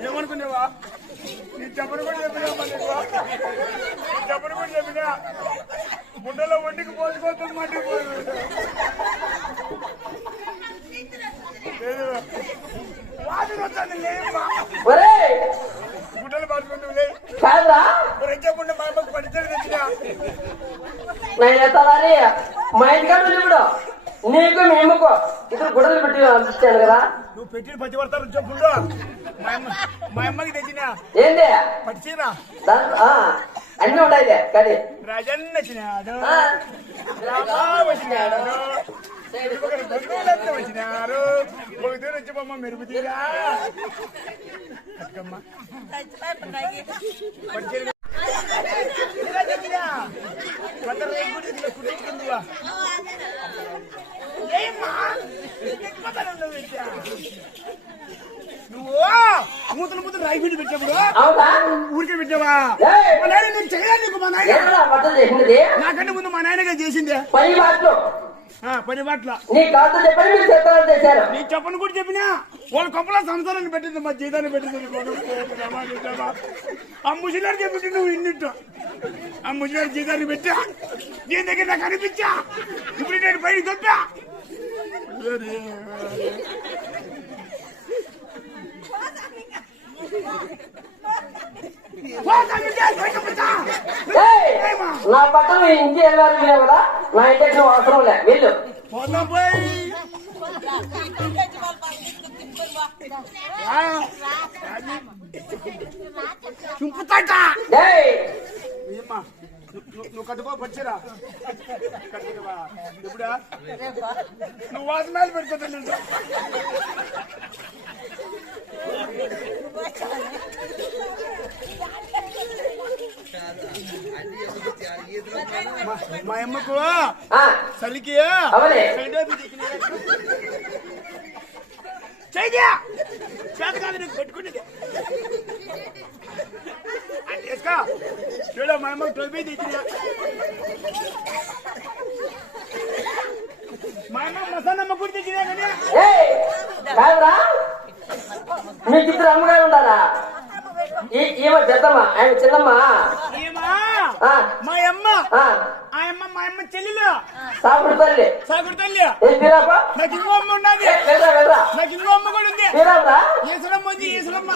ఏమనుకున్నావా నీ చెప్పను కూడా చెప్పినా చెప్పను కూడా చెప్పినా గుడ్డలో ఒంటికి పోసుకోవచ్చు మట్టికి పోదు వాటిని వచ్చాను గుడ్డలు పడుకుంటుంది చెప్పండి మా అమ్మకు పడిచేది తెచ్చినా మా ఇంటికాడు ఇప్పుడు నీకు మేముకో ఇద్దరు గుడ్డలు పెట్టి పంపిస్తాను కదా నువ్వు పెట్టిన పచ్చి పడతారు చెప్పుండు మా అమ్మకి తెచ్చినా ఏంటి పచ్చిరా అన్ని ఉంటాయి కానీ రాజన్ వచ్చినాడు వచ్చినాడు వచ్చినారు ఒక తీరు వచ్చి మెరుపు తీరా కుటుంబా నువ్వు మూతలు మూతలు రైఫిల్ పెట్టాప్పుడు ఊరికే పెట్టావా మా నాయన నీకు చేయాలి నీకు మా నాయన నాకంటే ముందు మా నాయనగా చేసిందే పని బాట్ల నీ చెప్పను కూడా చెప్పినా వాళ్ళ కొప్పల సంసారాన్ని పెట్టింది మా జీతాన్ని పెట్టింది ఆ ముసలాడు చెప్పి నువ్వు ఇన్నిట్టు ఆ ముసలాడు జీతాన్ని పెట్టా దీని దగ్గర నాకు అనిపించా ఇప్పుడు నేను బయట తప్పా నా బట్టలు ఇంటి వెళ్ళాలి కదా నా ఇంటికి అవసరం లే వెళ్ళు చుంపుతాట నువ్వు కట్టుకో పచ్చిరా కట్టుకుంటావా ఎప్పుడా నువ్వు వాసనాలు పెట్టుకోతాను మా అమ్మకు చలికి చెయ్యా చేత కాదు నీకు పెట్టుకునేది వేసుకో చూడ మా అమ్మకు టోపీ తెచ్చిన మా అమ్మ మసానమ్మ కూడా తెచ్చినా కానీ మీకు ఇద్దరు అమ్మగారు ఉండాలా ఈమె పెద్దమ్మ ఆయన చిన్నమ్మ మా అమ్మ మా అమ్మ చెల్లెలు సాగుడు తల్లి నాకు ఇంకో అమ్మ ఉన్నది నాకు ఇంకో అమ్మ కూడా ఉంది ఈశ్వరమ్మ ఉంది ఈశ్వరమ్మ